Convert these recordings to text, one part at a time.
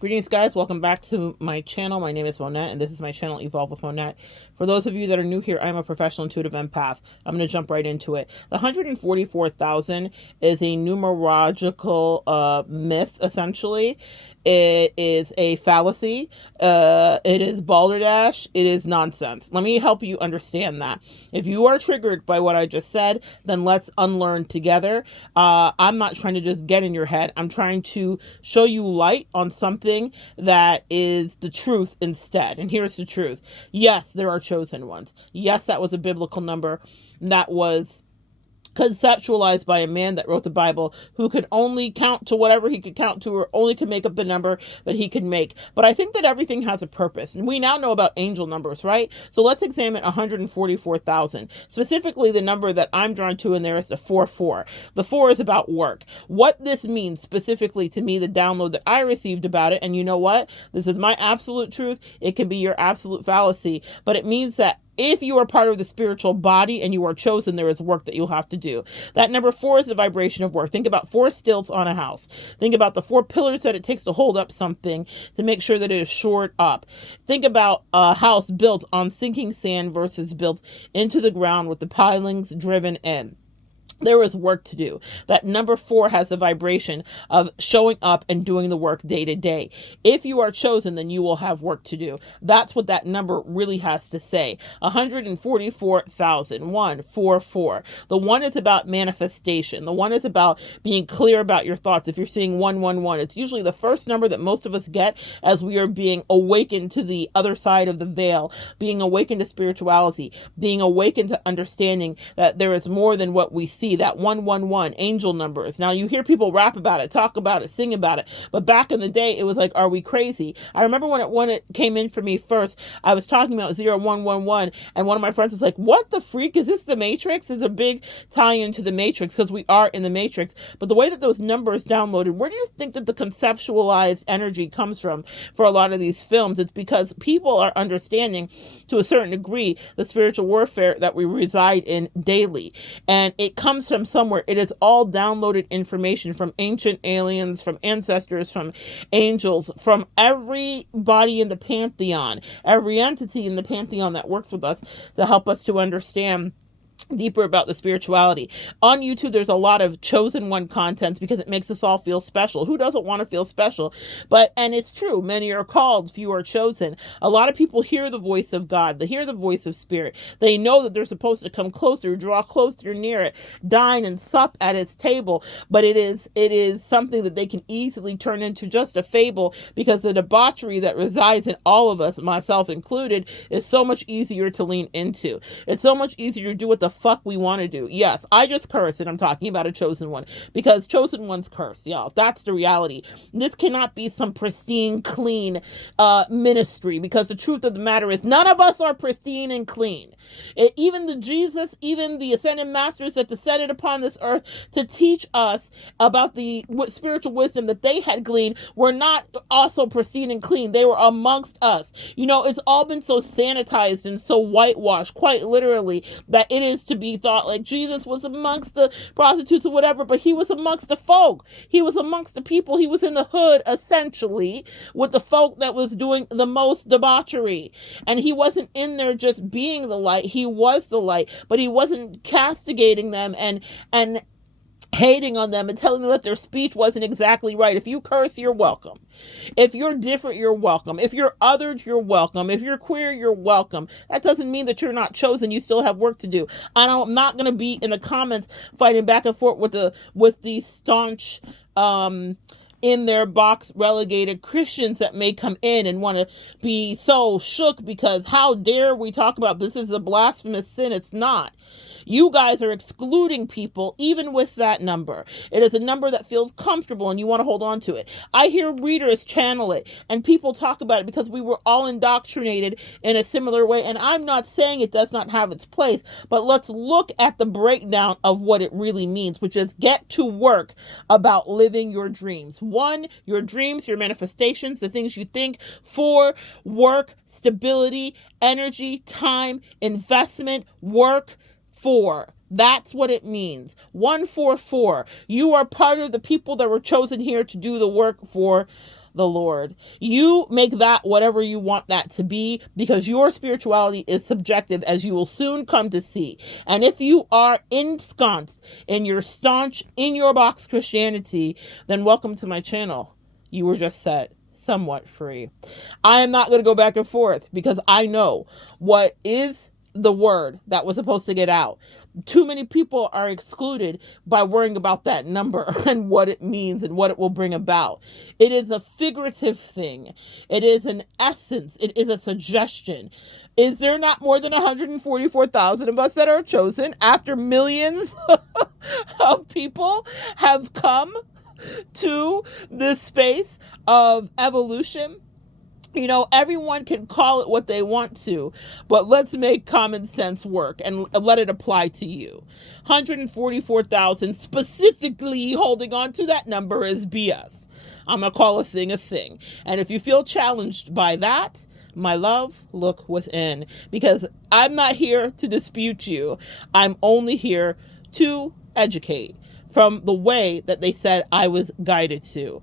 Greetings, guys. Welcome back to my channel. My name is Monette, and this is my channel, Evolve with Monette. For those of you that are new here, I'm a professional intuitive empath. I'm going to jump right into it. The 144,000 is a numerological myth, essentially. It is a fallacy. It is balderdash. It is nonsense. Let me help you understand that. If you are triggered by what I just said, then let's unlearn together. I'm not trying to just get in your head. I'm trying to show you light on something that is the truth instead. And here's the truth. Yes, there are chosen ones. Yes, that was a biblical number that was conceptualized by a man that wrote the Bible, who could only count to whatever he could count to, or only could make up the number that he could make. But I think that everything has a purpose, and we now know about angel numbers, right? So let's examine 144,000. Specifically, the number that I'm drawn to in there is the 4-4. The 4 is about work. What this means specifically to me, the download that I received about it, and you know what? This is my absolute truth. It can be your absolute fallacy, but it means that if you are part of the spiritual body and you are chosen, there is work that you'll have to do. That number 4 is the vibration of work. Think about 4 stilts on a house. Think about the 4 pillars that it takes to hold up something to make sure that it is shored up. Think about a house built on sinking sand versus built into the ground with the pilings driven in. There is work to do. That number 4 has a vibration of showing up and doing the work day to day. If you are chosen, then you will have work to do. That's what that number really has to say. 144,000. 144. The 1 is about manifestation. The 1 is about being clear about your thoughts. If you're seeing 111, it's usually the first number that most of us get as we are being awakened to the other side of the veil, being awakened to spirituality, being awakened to understanding that there is more than what we see. That 111, angel numbers. Now, you hear people rap about it, talk about it, sing about it, but back in the day, it was like, are we crazy? I remember when it came in for me first, I was talking about 0111, and one of my friends was like, what the freak? Is this the Matrix? It's a big tie-in to the Matrix, because we are in the Matrix. But the way that those numbers downloaded, where do you think that the conceptualized energy comes from for a lot of these films? It's because people are understanding, to a certain degree, the spiritual warfare that we reside in daily. And it comes from somewhere. It is all downloaded information from ancient aliens, from ancestors, from angels, from everybody in the pantheon, every entity in the pantheon that works with us to help us to understand deeper about the spirituality. On YouTube, there's a lot of chosen one contents because it makes us all feel special. Who doesn't want to feel special? And it's true, many are called, few are chosen. A lot of people hear the voice of God, they hear the voice of spirit, they know that they're supposed to come closer, draw closer near it, dine and sup at its table, but it is something that they can easily turn into just a fable, because the debauchery that resides in all of us, myself included, is so much easier to lean into. It's so much easier to do what the fuck we want to do. Yes, I just cursed, and I'm talking about a chosen one, because chosen ones curse, y'all. That's the reality. This cannot be some pristine, clean ministry, because the truth of the matter is none of us are pristine and clean. Even the ascended masters that descended upon this earth to teach us about the spiritual wisdom that they had gleaned were not also pristine and clean. They were amongst us. It's all been so sanitized and so whitewashed, quite literally, that it is to be thought like Jesus was amongst the prostitutes or whatever, but he was amongst the folk. He was amongst the people. He was in the hood, essentially, with the folk that was doing the most debauchery. And he wasn't in there just being the light. He was the light, but he wasn't castigating them and hating on them and telling them that their speech wasn't exactly right. If you curse, you're welcome. If you're different, you're welcome. If you're othered, you're welcome. If you're queer, you're welcome. That doesn't mean that you're not chosen. You still have work to do. I'm not going to be in the comments fighting back and forth with the staunch in their box relegated Christians that may come in and want to be so shook because how dare we talk about this is a blasphemous sin. It's not. You guys are excluding people even with that number. It is a number that feels comfortable and you want to hold on to it. I hear readers channel it and people talk about it because we were all indoctrinated in a similar way. And I'm not saying it does not have its place, but let's look at the breakdown of what it really means, which is get to work about living your dreams. 1, your dreams, your manifestations, the things you think. 4, work, stability, energy, time, investment, work. 4. That's what it means. 144. You are part of the people that were chosen here to do the work for the Lord. You make that whatever you want that to be, because your spirituality is subjective, as you will soon come to see. And if you are ensconced in your staunch, in your box Christianity, then welcome to my channel. You were just set somewhat free. I am not going to go back and forth, because I know what is the word that was supposed to get out. Too many people are excluded by worrying about that number and what it means and what it will bring about. It is a figurative thing. It is an essence. It is a suggestion. Is there not more than 144,000 of us that are chosen after millions of people have come to this space of evolution? You know, everyone can call it what they want to, but let's make common sense work and let it apply to you. 144,000 specifically holding on to that number is BS. I'm going to call a thing a thing. And if you feel challenged by that, my love, look within, because I'm not here to dispute you. I'm only here to educate from the way that they said I was guided to.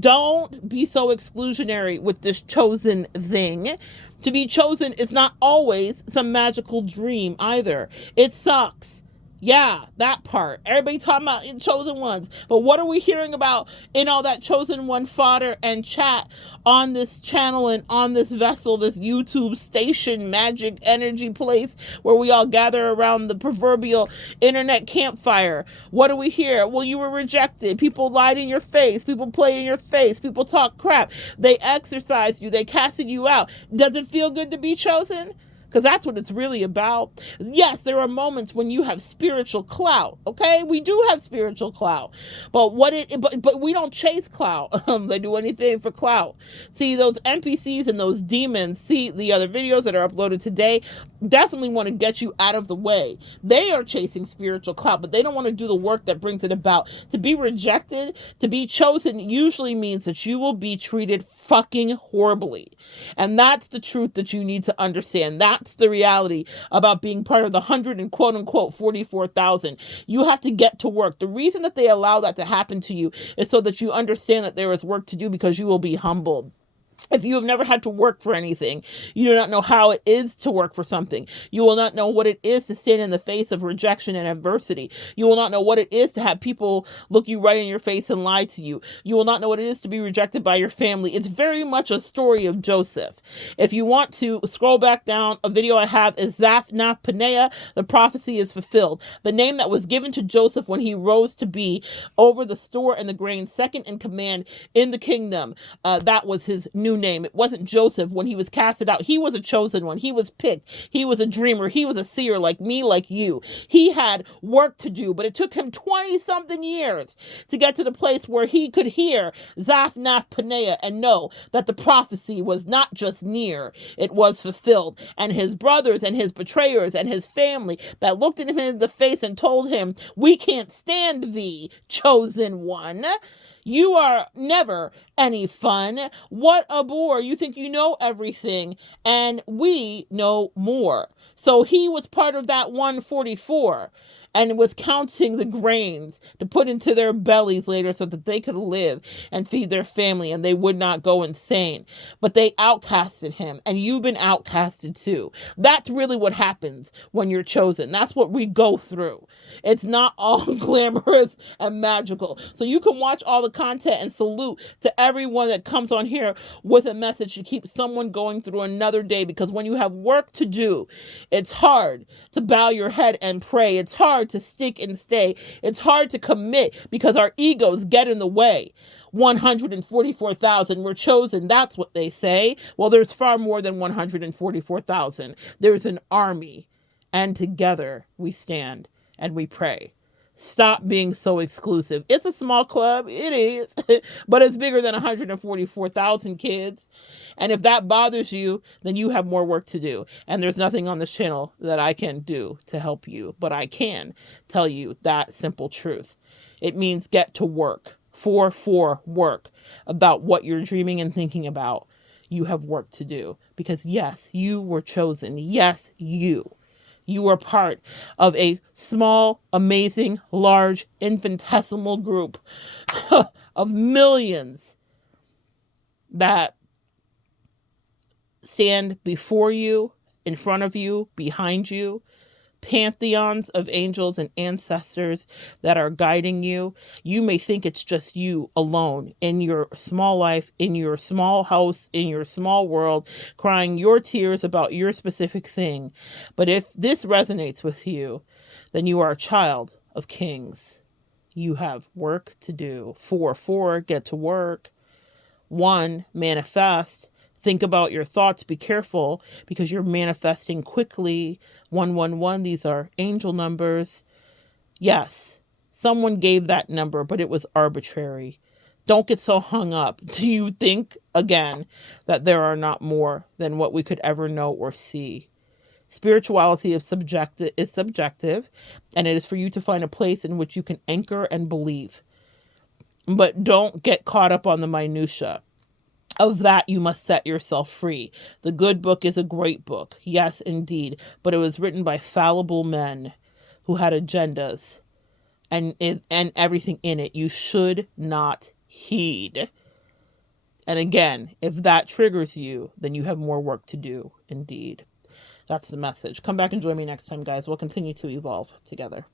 Don't be so exclusionary with this chosen thing. To be chosen is not always some magical dream either. It sucks. Yeah, that part. Everybody talking about chosen ones. But what are we hearing about in all that chosen one fodder and chat on this channel and on this vessel, this YouTube station, magic energy place where we all gather around the proverbial internet campfire? What do we hear? Well, you were rejected. People lied in your face. People played in your face. People talk crap. They exercised you. They casted you out. Does it feel good to be chosen? Because that's what it's really about. Yes, there are moments when you have spiritual clout. Okay, we do have spiritual clout, but but we don't chase clout. They do anything for clout. See, those NPCs and those demons. See the other videos that are uploaded today. Definitely want to get you out of the way. They are chasing spiritual clout, but they don't want to do the work that brings it about. To be rejected, to be chosen, usually means that you will be treated fucking horribly, and that's the truth that you need to understand. That's the reality about being part of the 100 and quote unquote 44,000. You have to get to work. The reason that they allow that to happen to you is so that you understand that there is work to do, because you will be humbled. If you have never had to work for anything, you do not know how it is to work for something. You will not know what it is to stand in the face of rejection and adversity. You will not know what it is to have people look you right in your face and lie to you. You will not know what it is to be rejected by your family. It's very much a story of Joseph. If you want to scroll back down, a video I have is Zaphnath Paneah, the prophecy is fulfilled. The name that was given to Joseph when he rose to be over the store and the grain, second in command in the kingdom. That was his new name. It wasn't Joseph when he was casted out. He was a chosen one. He was picked. He was a dreamer. He was a seer like me, like you. He had work to do, but it took him 20 something years to get to the place where he could hear Zaphnath Paneah and know that the prophecy was not just near, it was fulfilled. And his brothers and his betrayers and his family that looked at him in the face and told him, "We can't stand thee, chosen one. You are never any fun. What a bore. You think you know everything, and we know more." So he was part of that 144 and was counting the grains to put into their bellies later so that they could live and feed their family and they would not go insane. But they outcasted him, and you've been outcasted too. That's really what happens when you're chosen. That's what we go through. It's not all glamorous and magical. So you can watch all the content and salute to everyone that comes on here with a message to keep someone going through another day, because when you have work to do, it's hard to bow your head and pray. It's hard to stick and stay. It's hard to commit because our egos get in the way. 144,000 were chosen. That's what they say. Well, there's far more than 144,000. There's an army, and together we stand and we pray. Stop being so exclusive. It's a small club. It is. But it's bigger than 144,000 kids. And if that bothers you, then you have more work to do. And there's nothing on this channel that I can do to help you. But I can tell you that simple truth. It means get to work. For work about what you're dreaming and thinking about. You have work to do. Because yes, you were chosen. Yes, you. You are part of a small, amazing, large, infinitesimal group of millions that stand before you, in front of you, behind you, pantheons of angels and ancestors that are guiding you. You may think it's just you alone in your small life, in your small house, in your small world, crying your tears about your specific thing. But if this resonates with you, then you are a child of kings. You have work to do. 4, get to work. 1, manifest. Think about your thoughts. Be careful because you're manifesting quickly. 111, these are angel numbers. Yes, someone gave that number, but it was arbitrary. Don't get so hung up. Do you think, again, that there are not more than what we could ever know or see? Spirituality is subjective, and it is for you to find a place in which you can anchor and believe. But don't get caught up on the minutia. Of that, you must set yourself free. The good book is a great book. Yes, indeed. But it was written by fallible men who had agendas and everything in it you should not heed. And again, if that triggers you, then you have more work to do, indeed. That's the message. Come back and join me next time, guys. We'll continue to evolve together.